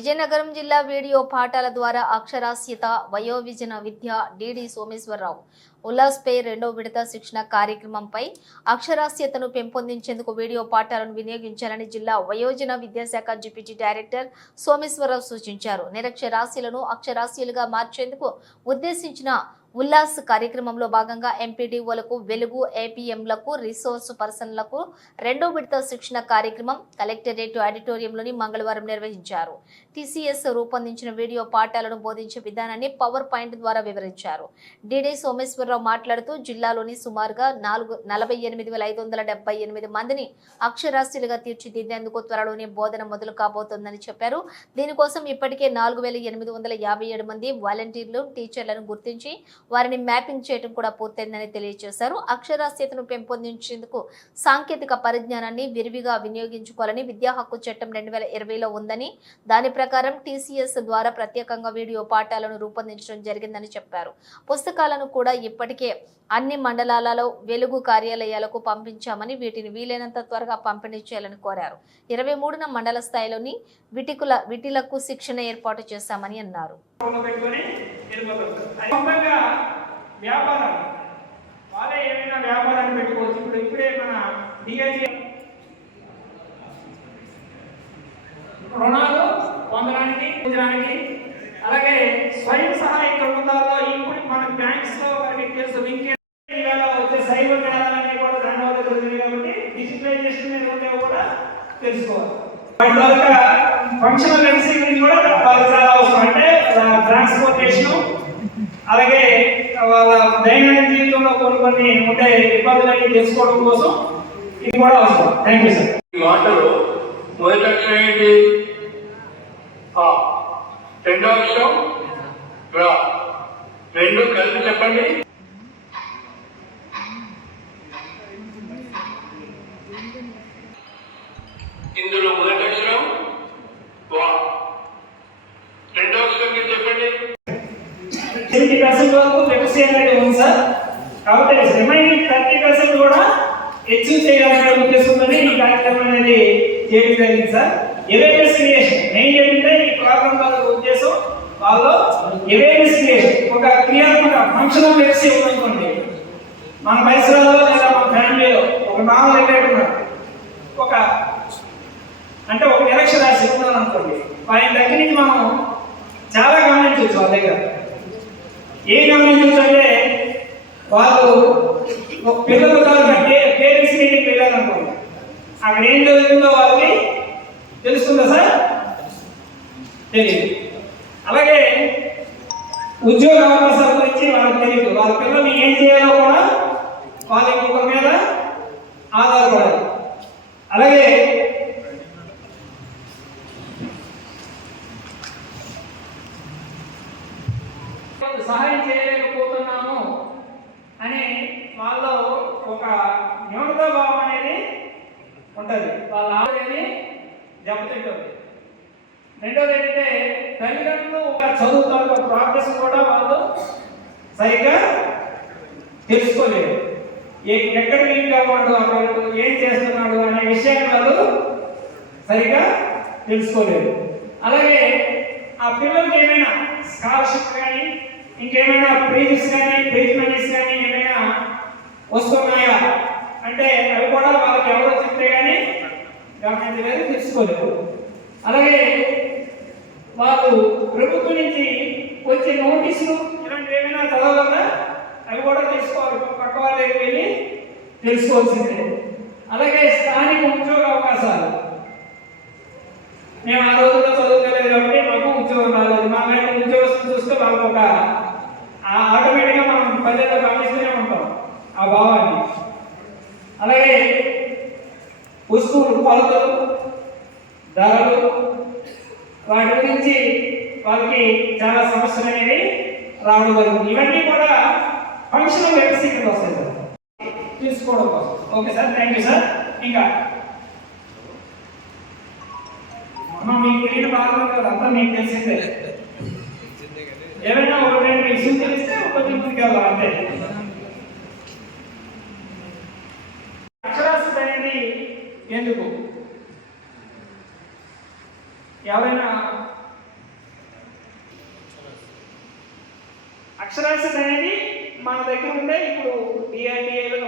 విజయనగరం జిల్లా వీడియో పాఠాల ద్వారా అక్షరాస్యత వయోవిజన విద్య డిడి సోమేశ్వరరావు ఉల్లాస్పై రెండో విడత శిక్షణ కార్యక్రమంపై అక్షరాస్యతను పెంపొందించేందుకు వీడియో పాఠాలను వినియోగించాలని జిల్లా వయోజన విద్యాశాఖ డిప్యూటీ డైరెక్టర్ సోమేశ్వరరావు సూచించారు. నిరక్షరాస్యులను అక్షరాస్యులుగా మార్చేందుకు ఉద్దేశించిన ఉల్లాస్ కార్యక్రమంలో భాగంగా ఎంపీడీఓలకు వెలుగు ఏపీఎంలకు రిసోర్స్ పర్సన్లకు రెండో విడత శిక్షణ కార్యక్రమం కలెక్టరేట్ ఆడిటోరియంలోని మంగళవారం నిర్వహించారు. టీసీఎస్ రూపొందించిన వీడియో పాఠాలను బోధించే విధానాన్ని పవర్ పాయింట్ ద్వారా వివరించారు. డిడి సోమేశ్వరరావు మాట్లాడుతూ జిల్లాలోని సుమారుగా 48,578 మందిని అక్షరాస్యులుగా తీర్చిదిద్దేందుకు త్వరలోనే బోధన మొదలు కాబోతోందని చెప్పారు. దీనికోసం ఇప్పటికే 4,857 మంది వాలంటీర్లు టీచర్లను గుర్తించి వారిని మ్యాపింగ్ చేయడం కూడా పూర్తయిందని తెలియజేశారు. అక్షరాస్యతను పెంపొందించేందుకు సాంకేతిక పరిజ్ఞానాన్ని విరివిగా వినియోగించుకోవాలని విద్యా హక్కు చట్టం 2020లో ఉందని, దాని ప్రకారం టీసీఎస్ ద్వారా ప్రత్యేకంగా వీడియో పాఠాలను రూపొందించడం జరిగిందని చెప్పారు. పుస్తకాలను కూడా ఇప్పటికే అన్ని మండలాలలో వెలుగు కార్యాలయాలకు పంపించామని, వీటిని వీలైనంత త్వరగా పంపిణీ చేయాలని కోరారు. 23న మండల స్థాయిలోని విటిలకు శిక్షణ ఏర్పాటు చేశామని అన్నారు. రుణాలు పొందడానికి అలాగే స్వయం సహాయక బృందాల్లో ఇప్పుడు మన బ్యాంక్స్ లో మనకి తెలుసు వచ్చే సైబర్ నేరాలన్నీ కూడా ధన్యవాదాలు జరుగుతుంది కాబట్టి డిజిటలైజేషన్ మీద ఉండేవి కూడా తెలుసుకోవాలి. ఫంక్షనల్ ఎఫిషియన్సీ గురించి కూడా చాలా అవసరం. అంటే ట్రాన్స్పోర్టేషన్ అలాగే వాళ్ళ దైనందిన జీవితంలో కొన్ని ఉండే ఇబ్బందులన్నీ తెలుసుకోవడం కోసం ఇది కూడా అవసరం. Thank you sir. ఈ మాటలో మొదటి అక్షరం ఏంటి? రెండో అక్షరం రా. రెండు కలిపి చెప్పండి. ఇందులో మొదటి అక్షరం వా. రెండో అక్షరం మీరు చెప్పండి. 70% వరకు లిటరసీ అనేది ఉంది సార్. కాబట్టి రిమైనింగ్ 30% కూడా అచీవ్ చేయాలనే ఉద్దేశంతో ఈ కార్యక్రమం అనేది చేయడం జరిగింది సార్. అవేర్నెస్ క్రియేషన్ మెయిన్ ఏంటంటే ఈ ప్రోగ్రామ్ వాళ్ళ ఉద్దేశం వాళ్ళు అవేర్నెస్ క్రియేషన్ ఒక క్రియాత్మక ఫంక్షనల్ లిటరసీ ఉందనుకోండి. మన పరిసరాల్లో లేదా మన ఫ్యామిలీలో ఒక నాలుగు ఉన్నాడు, ఒక అంటే ఒక నిరక్షరాస్య ఉన్నాను అనుకోండి, ఆయన దగ్గర నుంచి మనం చాలా గమనించవచ్చు. వాళ్ళ దగ్గర ఏం గమనించవచ్చు అంటే వాళ్ళు ఒక పిల్లలు పేరెంట్స్ మీటింగ్కి వెళ్ళారనుకోండి, అక్కడ ఏం జరుగుతుందో వాళ్ళకి తెలుస్తుందా సార్? తెలియదు. అలాగే ఉద్యోగ అవకాశాల గురించి వాళ్ళకి తెలియదు. వాళ్ళ పిల్లలు ఏం చేయాలో కూడా వాళ్ళ ఇంకొక మీద ఆధారపడాలి. అలాగే సహాయం చేయలేకపోతున్నాము అని వాళ్ళలో ఒక న్యూనతా భావం అనేది ఉంటుంది. వాళ్ళ ఆలోచన దెబ్బతింటుంది. రెండోది ఏంటంటే తల్లిదండ్రులు చదువుతారు ప్రోగ్రెస్ కూడా వాళ్ళు సరిగ్గా తెలుసుకోలేరు. ఎక్కడ వీక్ అవ్వడు, అక్కడ ఏం చేస్తున్నాడు అనే విషయాన్ని వాళ్ళు సరిగ్గా తెలుసుకోలేరు. అలాగే ఆ పిల్లలకి ఏమైనా స్కాలర్షిప్ కానీ ఇంకేమైనా ప్రైజెస్ కానీ ప్రైజ్ మనీస్ కానీ ఏమైనా వస్తున్నాయా అంటే అవి కూడా వాళ్ళకి ఎవరో చెప్తే కానీ గమనించలేదు, తెలుసుకోలేదు. అలాగే వాళ్ళు ప్రభుత్వం నుంచి వచ్చే నోటీసులు ఇలాంటివి ఏమైనా చదవగలరా అవి కూడా తెలుసుకోవాలి. పక్క వాళ్ళ దగ్గర వెళ్ళి తెలుసుకోవాల్సిందే. అలాగే స్థానిక ఉద్యోగ అవకాశాలు మేము ఆ రోజుల్లో చదువుకోలేదు కాబట్టి మాకు ఉద్యోగం రాలేదు. మా బయట ఉద్యోగస్తులు చూస్తే వాళ్ళకు ఒక ఆటోమేటిక్గా మనం పల్లెల్లో గమనిస్తూనే ఉంటాం ఆ భావాన్ని. అలాగే వస్తువులు కొలతలు ధరలు వాటి గురించి వాళ్ళకి చాలా సమస్యలు అనేవి రావడం జరుగుతుంది. ఇవన్నీ కూడా ఫంక్షనల్ వెబ్సైట్ వస్తాయి సార్ తీసుకోవడం కోసం. Okay sir, thank you sir. ఇంకా మీకు తెలియని భాగం అంతా మీకు తెలిసిందే. ఏమైనా ఒక రెండు విషయం తెలిస్తే ఒక తిరుగుతుంది కదా అంతే. అక్షరాస్యత అనేది ఎందుకు? ఎవరైనా అక్షరాస్యత అనేది మన దగ్గర ఉండే ఇప్పుడు డిఆర్డిఏలో